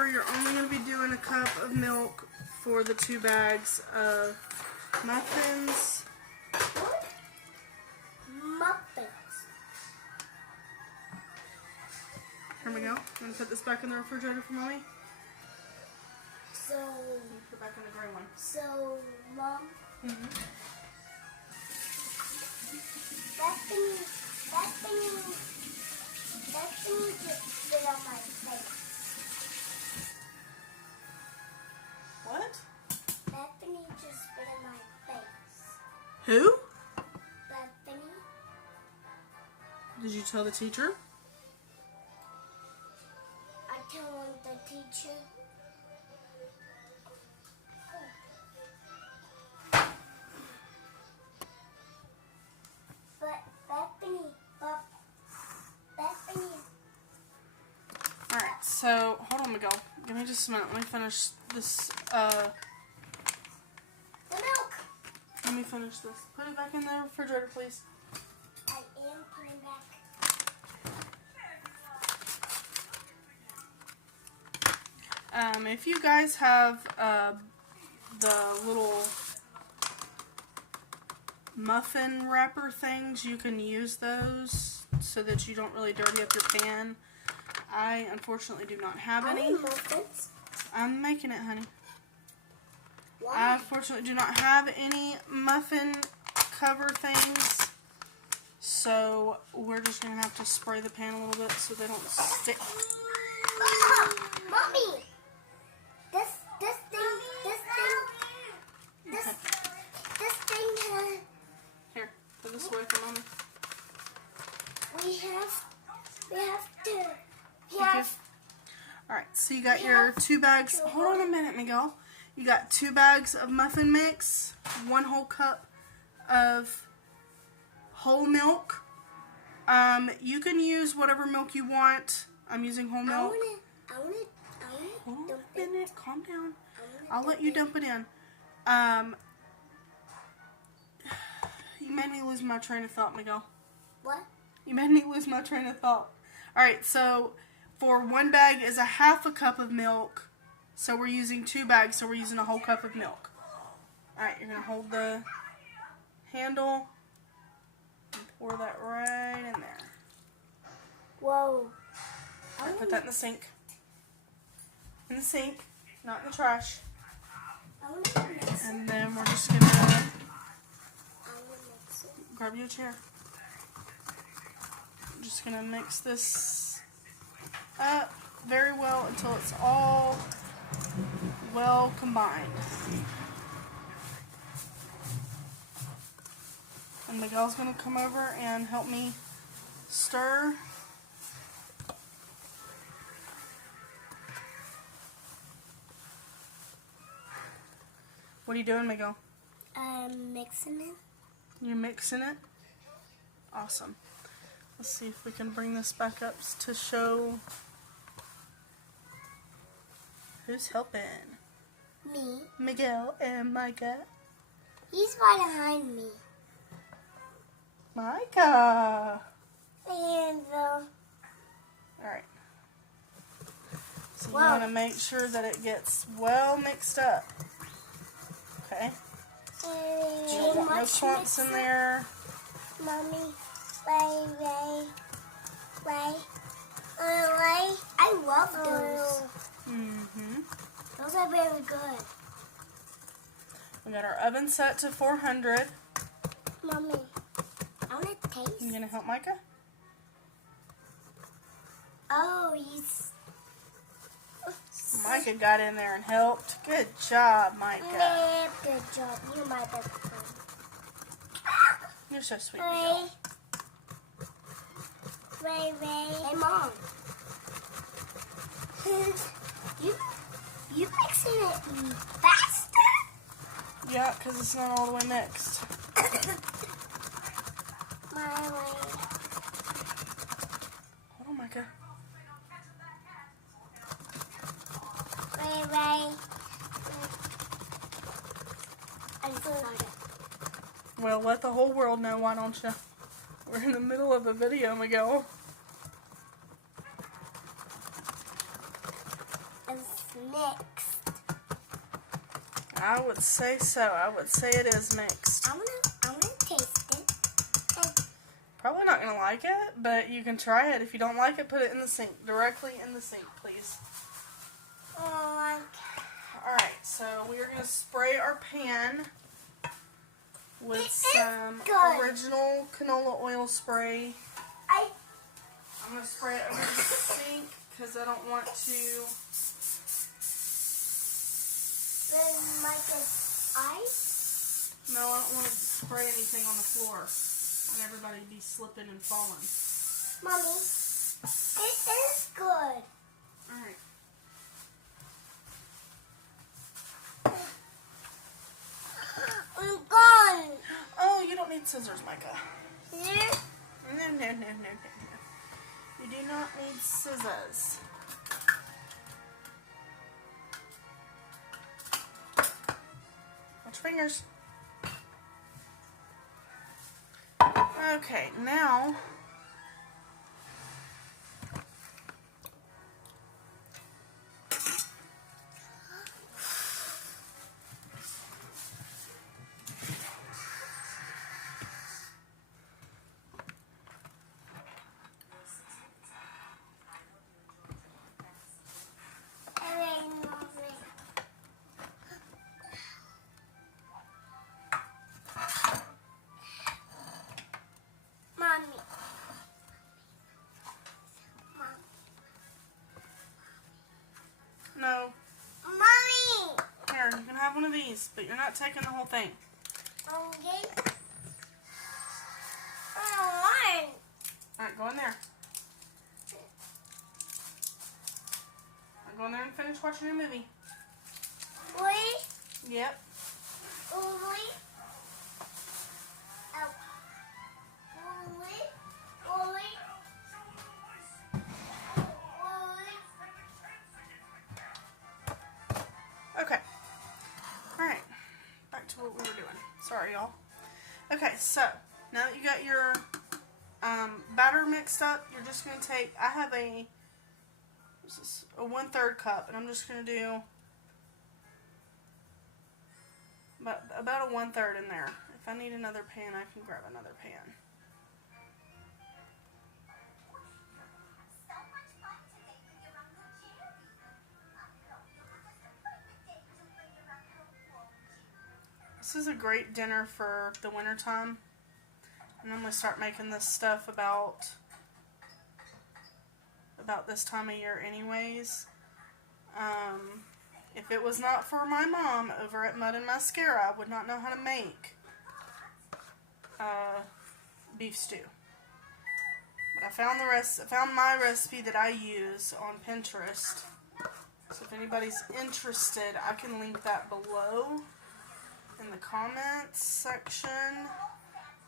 remember, you're only going to be doing a cup of milk for the 2 bags of muffins. Muffins. Here we go. I'm going to put this back in the refrigerator for Mommy. So, Put it back in the gray one. so, Mom, Mm-hmm. that thing just spit on my face. What? Bethany just spit in my face. Who? Bethany? Did you tell the teacher? I told the teacher. But Bethany. Alright, so, hold on, Miguel. Give me just a minute. Let me finish this, The milk. let me finish this. Put it back in the refrigerator, please. I am putting back. If you guys have, the little muffin wrapper things, you can use those so that you don't really dirty up your pan. I unfortunately do not have I any. need muffins. I'm making it, honey. I Why? unfortunately do not have any muffin cover things, so we're just gonna have to spray the pan a little bit so they don't stick. Mommy, this thing. Here, put this away for Mommy. We have to. Okay. Alright, so you got your 2 bags. Hold on a minute, Miguel. You got 2 bags of muffin mix, 1 whole cup of whole milk. You can use whatever milk you want. I'm using whole milk. I wanna Hold on dump a it. minute. Calm down. I I'll wanna let you dump it in. You made me lose my train of thought, Miguel. What? You made me lose my train of thought. Alright, so for 1 bag is a half a cup of milk. So we're using 2 bags, so we're using a whole cup of milk. Alright, you're going to hold the handle and pour that right in there. Whoa. Alright, put that in the sink. In the sink, not in the trash. I wanna mix it. And then we're just going to I wanna mix it. grab you a chair. I'm just going to mix this up very well until it's all well combined. And Miguel's going to come over and help me stir. What are you doing, Miguel? I'm mixing it. You're mixing it? Awesome. Let's see if we can bring this back up to show who's helping. Me. Miguel and Micah. He's right behind me. Micah! And Alright. So you Whoa. want to make sure that it gets well mixed up. Okay? You don't want no clumps in there. Mommy, Ray. I love those. Mm-hmm. Those are very good. We got our oven set to 400. Mommy, I want to taste. You gonna help Micah? Oh, he's. Micah got in there and helped. Good job, Micah. Good job. You're my best friend. You're so sweet, Miguel. Ray. Hey, Mom. You mixing it faster? Yeah, because it's not all the way mixed. My way. Hold on, Micah. Ray. I'm so excited. Well, let the whole world know, why don't you? We're in the middle of a video, Miguel. I'm mixed. I would say so. I would say it is mixed. I'm gonna taste it. Probably not going to like it, but you can try it. If you don't like it, put it in the sink. Directly in the sink, please. Oh, Alright, so we are going to spray our pan with some original canola oil spray. I'm going to spray it over the sink because I don't want to... Then Micah's ice? No, I don't want to spray anything on the floor. And everybody be slipping and falling. Mommy, it is good. Alright. I'm gone. Oh, you don't need scissors, Micah. Yeah. No. You do not need scissors. Watch your fingers. Okay, now no. Mommy! Here, you can have one of these, but you're not taking the whole thing. Okay. I don't want. Alright, go in there. Go in there and finish watching your movie. Wait. Yep. Wait. Oh. Wait. Okay. Alright. Back to what we were doing. Sorry, y'all. Okay, so now that you got your batter mixed up, you're just going to take, I have a 1/3 cup, and I'm just going to do about a 1/3 in there. If I need another pan, I can grab another pan. This is a great dinner for the winter time. I normally start making this stuff about this time of year anyways. If it was not for my mom over at Mud and Mascara, I would not know how to make beef stew. But I found my recipe that I use on Pinterest. So if anybody's interested, I can link that below in the comments section.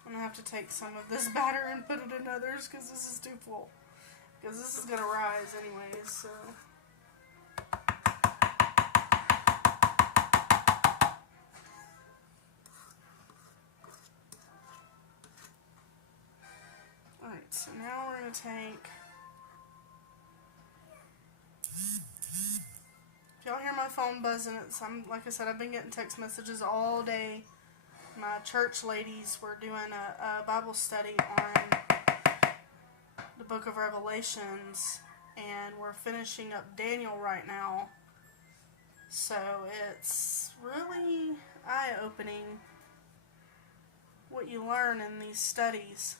I'm going to have to take some of this batter and put it in others because this is too full. Because this is going to rise anyways, so... Alright, so now we're going to take... If y'all hear my phone buzzing, like I said, I've been getting text messages all day. My church ladies were doing a Bible study on the book of Revelations, and we're finishing up Daniel right now. So it's really eye-opening what you learn in these studies.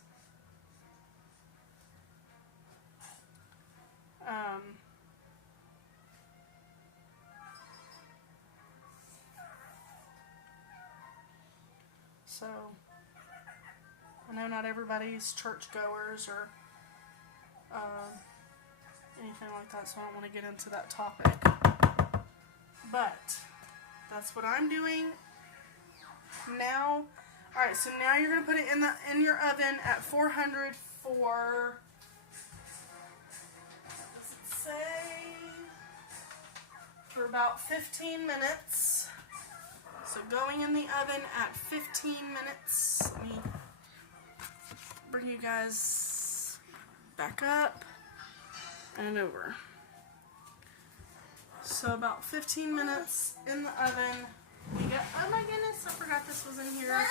So, I know not everybody's churchgoers or anything like that, so I don't want to get into that topic. But, that's what I'm doing now. Alright, so now you're going to put it in your oven at 400 for, what does it say? For about 15 minutes. So going in the oven at 15 minutes. Let me bring you guys back up and over. So about 15 minutes in the oven. We got, oh my goodness, I forgot this was in here.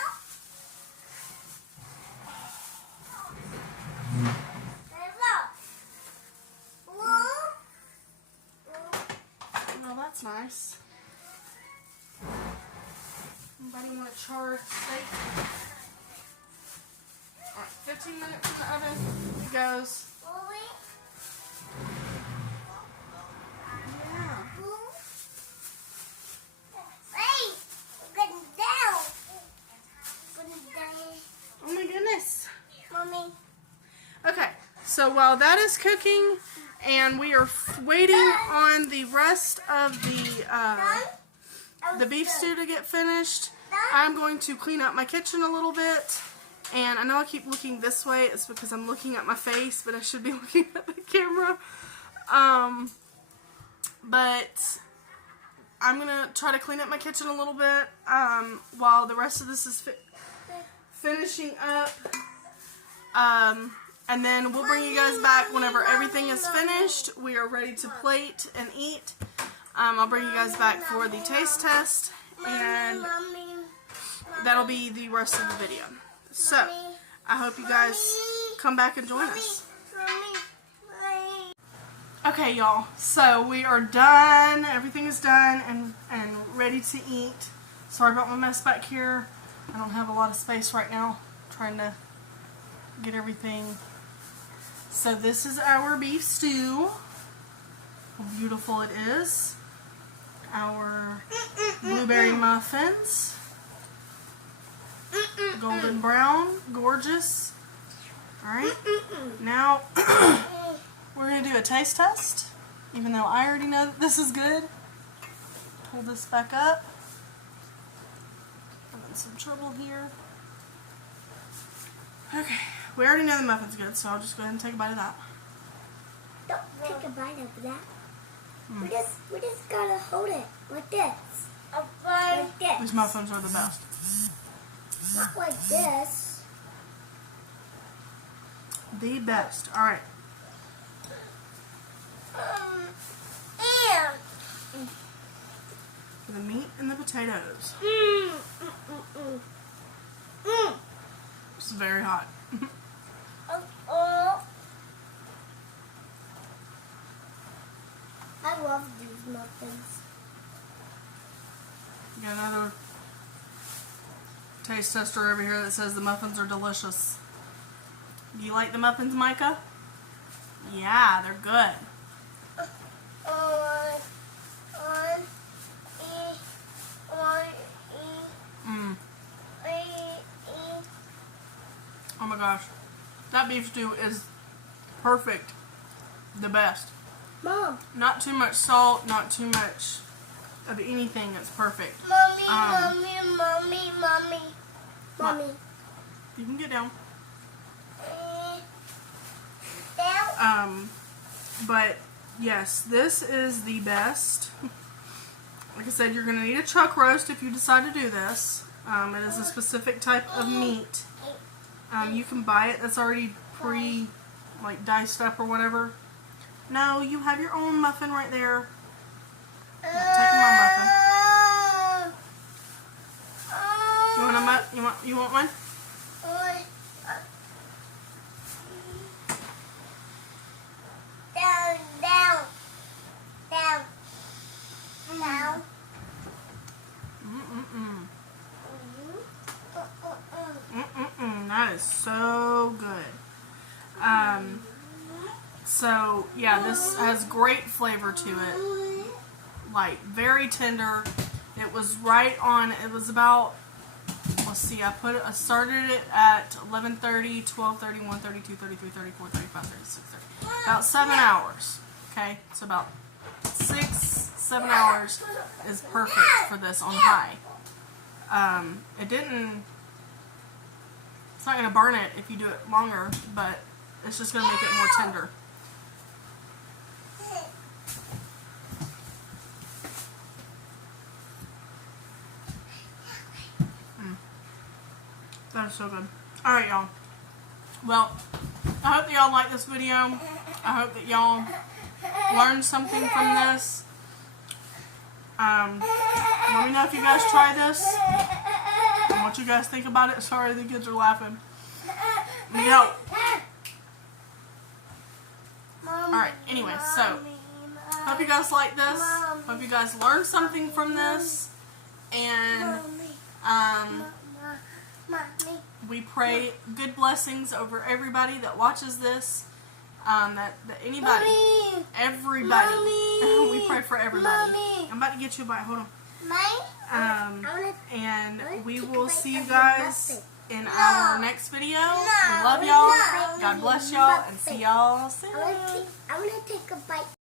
Well, that's nice. Anybody want a charred steak? Alright, 15 minutes in the oven. It goes. Yeah. Oh my goodness. Mommy. Okay, so while that is cooking and we are waiting on the rest of the beef stew to get finished, I'm going to clean up my kitchen a little bit. And I know I keep looking this way. It's because I'm looking at my face, but I should be looking at the camera. But I'm going to try to clean up my kitchen a little bit while the rest of this is finishing up. And then we'll bring you guys back whenever everything is finished. We are ready to plate and eat. I'll bring you guys back for the taste test, and that'll be the rest of the video. So, I hope you guys come back and join us. Okay, y'all, so we are done. Everything is done and ready to eat. Sorry about my mess back here. I don't have a lot of space right now. I'm trying to get everything. So this is our beef stew. How beautiful it is. Our blueberry muffins. Golden brown. Gorgeous. Alright. Now, we're going to do a taste test. Even though I already know that this is good. Pull this back up. I'm in some trouble here. Okay. We already know the muffin's good, so I'll just go ahead and take a bite of that. Don't take a bite of that. We just gotta hold it like this. Like this. These muffins are the best. Not like this. The best. Alright. For the meat and the potatoes. This is very hot. I love these muffins. You got another taste tester over here that says the muffins are delicious. Do you like the muffins, Micah? Yeah, they're good. Oh my gosh. That beef stew is perfect. The best. Mom. Not too much salt, not too much of anything. It's perfect. Mommy. You can get down. Down. But yes, this is the best. Like I said, you're going to need a chuck roast if you decide to do this. It is a specific type of meat. You can buy it that's already diced up or whatever. No, you have your own muffin right there. I'm not taking my muffin. You want one? Down. That is so good. So yeah, this has great flavor to it. Like very tender. It was right on. It was about. Let's see. I started it at 11:30, 12:30, 1:30, 2:30, 3:30, 4:35, 36, 30. About 7 hours. Okay, so about 6-7 hours is perfect for this on high. It's not going to burn it if you do it longer, but it's just going to make it more tender. That is so good. Alright, y'all. Well, I hope that y'all like this video. I hope that y'all learned something from this. Let me know if you guys try this and what you guys think about it. Sorry, the kids are laughing. No. Alright, anyway, so hope you guys like this. Hope you guys learned something from this. And we pray good blessings over everybody that watches this. That anybody, everybody. We pray for everybody. I'm about to get you a bite. Hold on. And we will see you guys in our next video. We love y'all. God bless y'all, and see y'all soon. I want to take a bite.